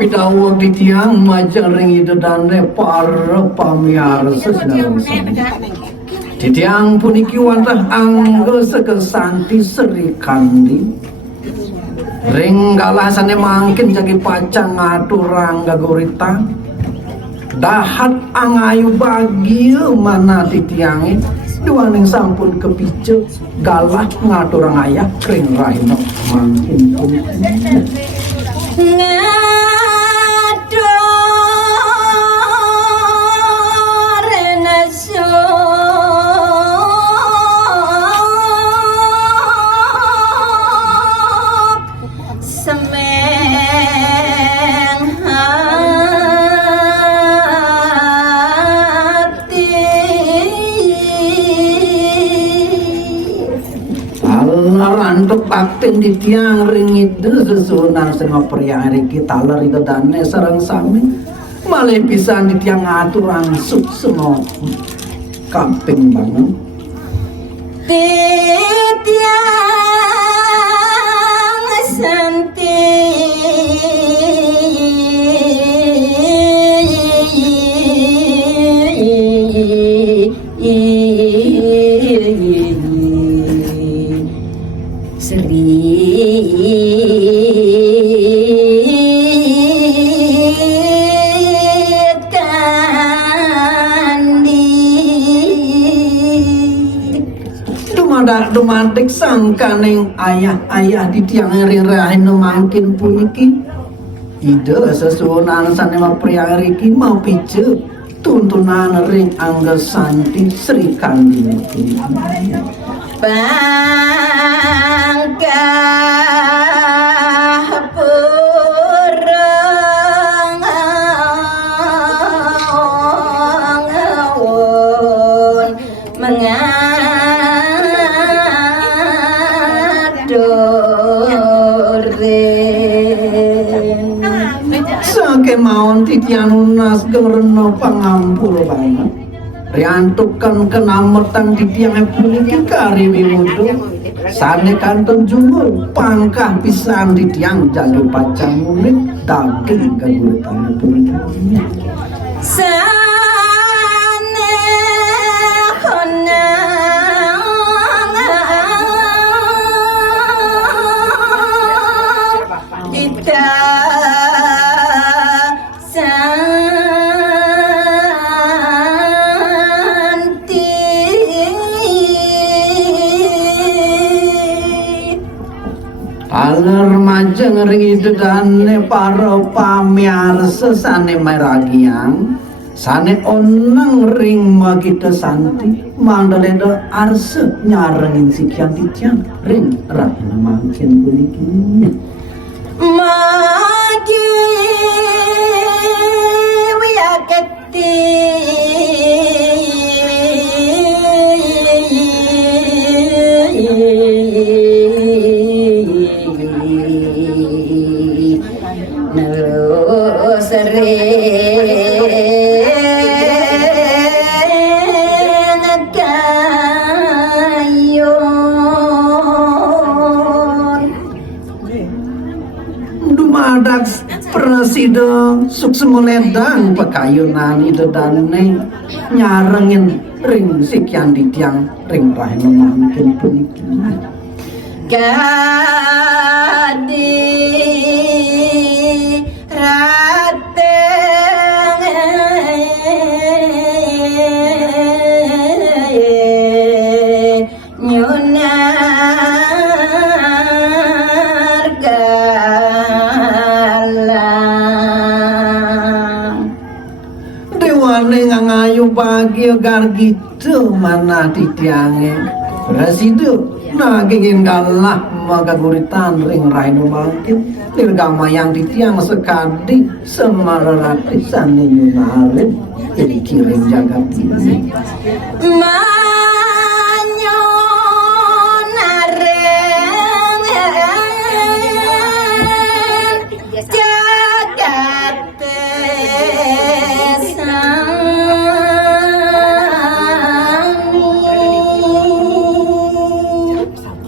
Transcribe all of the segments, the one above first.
pitawa di tiang majang ring itu dane para pamiarsa sedang di tiang puniki wantah anggo sekesanti Sri Kandi ring galasane mangkin jagi pacang ngaturang gagorita dahat angayu bagi mana di tiangin duaning sampun kepicu galah ngaturang ayah kring raino mangkin pun untuk bakten di tiang ring itu sesunan sama pria riki talar itu dane sarang sami malah bisa di tiang aturan suk semua kamping banget di tiang santi dumantik sangkaning ayah-ayah di tiang ring rahin mangkin puniki ide sesunan sanema pria riki mau pice tuntunan ring angga santi Sri Kandi bangka purang awon sake maun titian unas gerno pangampur banget riantukan kenametan titian puniki kari wimudu sane kanton jumur pangkah pisan titian jagi pacang unik daging kaguritan puniki sane honang kita aler majeng ring itu dane para pamiarsa sane meragiang sane onang ring magita santi mandaleda arse nyarengin sikian titian ring rahina mangkin puniki magi wiyaketi dumadak presiden suksemuledang pekayunan itu dane nyarengin ring sikian di tiang ring rahina mangkin puniki gadi rateng nyunar galang dewane ngayu bagi agar gitu mana titiange presiden nagingin galah magaguritan ring raino mangkin nirgama yang ditiang sekadi semararati sani nyunarin jadi kiring jagat ini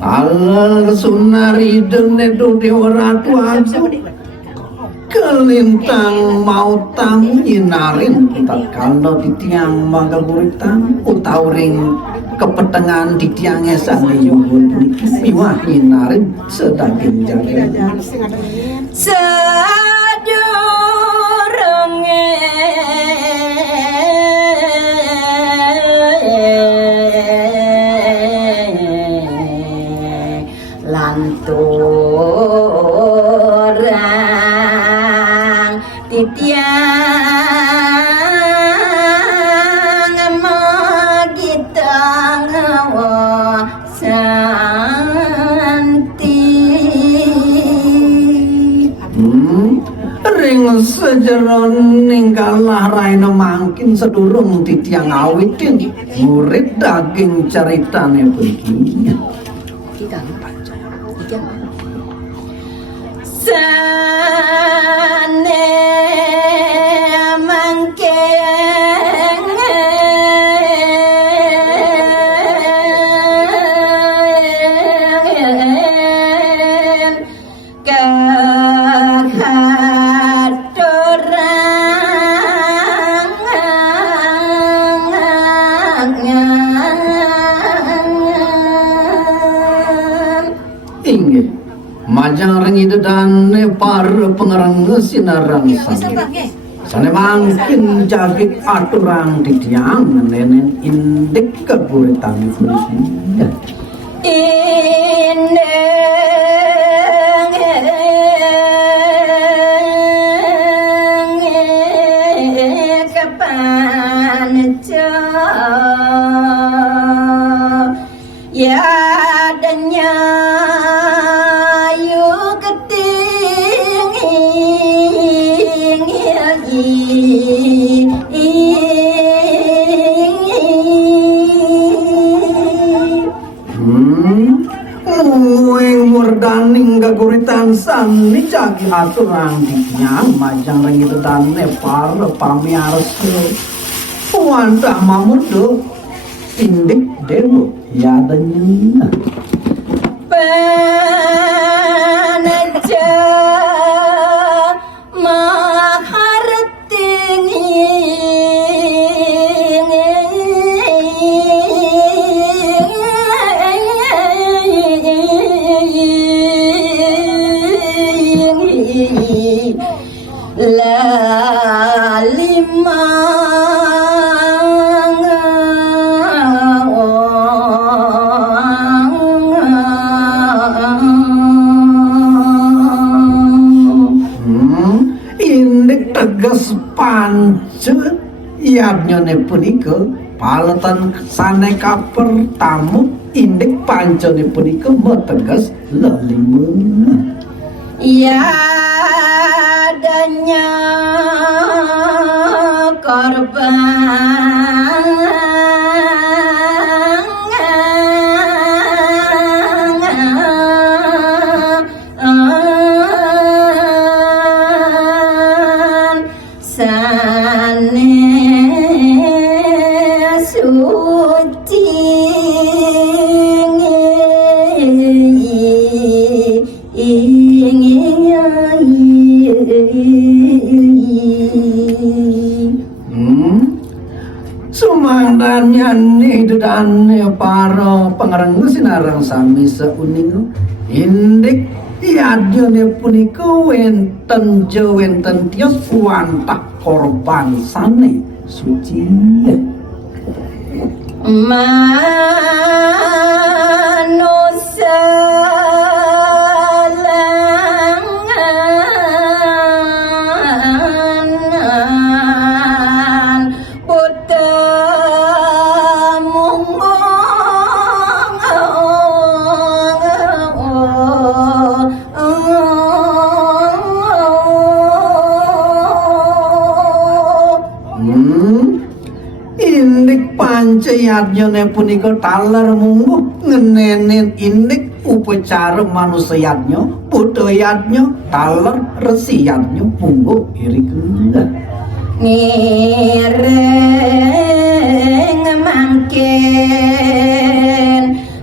Alar sunari dene do dewa ratu aku lintang mautang inarin tatkala titiang magaguritan utauring kepetengan titiange sami yuhun puniki miwah inarin sedaging jaga sadurunge lanturang titiang magitang santi ring sejeron ninggalah raina mangkin sedurung titiang awitin murid daging ceritane puniki sane mangkeng inggih majang rengi dedane para pengarang sinarang sane mangkin jagit aturang titiang nenen indik keburitan puniki ya adanya yu Muing murdaning gaguritan sani jagi aturang dinyang majang rengi dedane para pamiarsa wanda mamudo indik dewo yadanya panaja mahartingi indik tegas pancu yadnyone punika paletan sane kaper tamu indik pancone punika tegas lelimun ya adanya korban sane suci sumandanya nih dedane para pengarang sinarang sami seuning indik yadnyone punika wenten tios wantah korban sane suci manusia indik pancayadnyone punika taler mungguh ngenenen indik upacara manusayadnya budayadnya taler resiyadnya mungguh iri kula nireng mangken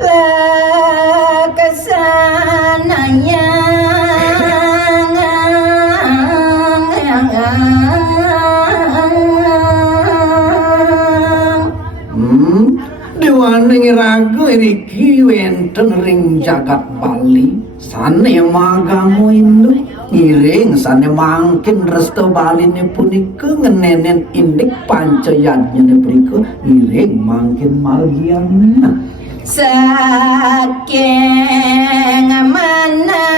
lakasanayang Saweriki wenten ring jagat Bali sane magamu induk iring sane mangkin resto baline punika ngenenen indik pancayadnya punika iring mangkin malgiana saking manang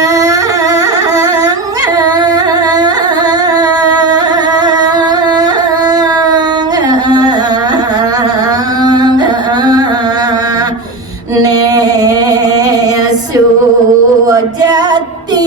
Sujati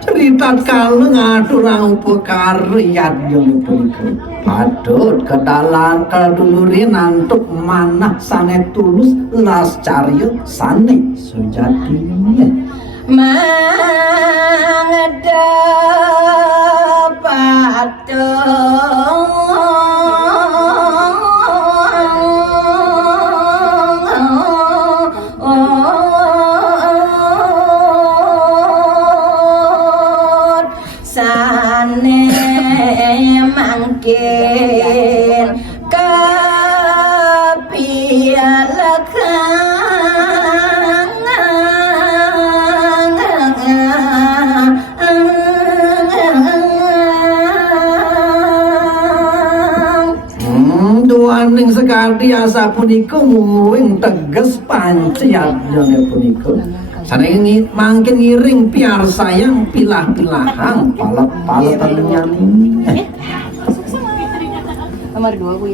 cerita kalau ngaturang pekaryan yang punika patut kedalan kedulurin antuk manah sane tulus las caryo sane sujatinya sane mangkin duaning sekali asa punika nguing teges panciyadya punika sarengi mangkin ngiring piar sayang pilah-pilahang palet-paletan nyanyi Nomor 2 Bu ya.